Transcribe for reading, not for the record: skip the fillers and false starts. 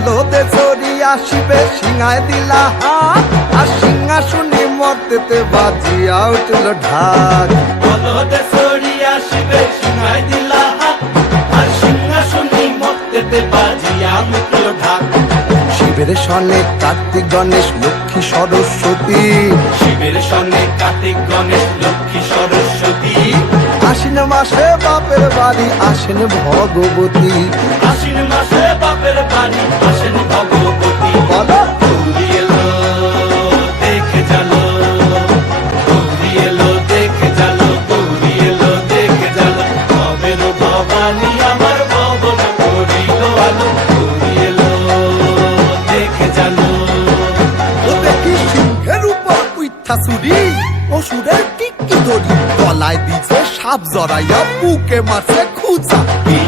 বলদে চড়ি আসিবে সিংহায় দিলা হাত আর সিংহাসনে মর্তেতে বাজিয়া উঠল ঢাক বলদে চড়ি আসিবে সিংহায় দিলা হাত আর সিংহাসনে মর্তেতে বাজিয়া উঠল ঢাক শিবের সনে কার্তিক গণেশ লক্ষ্মী সরস্বতী শিবের সনে কার্তিক গণেশ লক্ষ্মী সরস্বতী আশ্বিন মাসে বাপের বাড়ি আসেন ভগবতী আশ্বিন মাসে বাপের বাড়ি আসেন ভগবতী বলো গৌরী এলো দেখে জালো গৌরী এলো দেখে জালো গৌরী এলো দেখে জালো ভবের ভবানী আমার ভবন করিল আলো গৌরী এলো দেখে জালো ও দেখি সিংহের উপর উইঠা চুরি অসুরের টিকি ধরি গলায় দিছে সাপ জড়াইয়া বুকে মারছে খুঁজা কি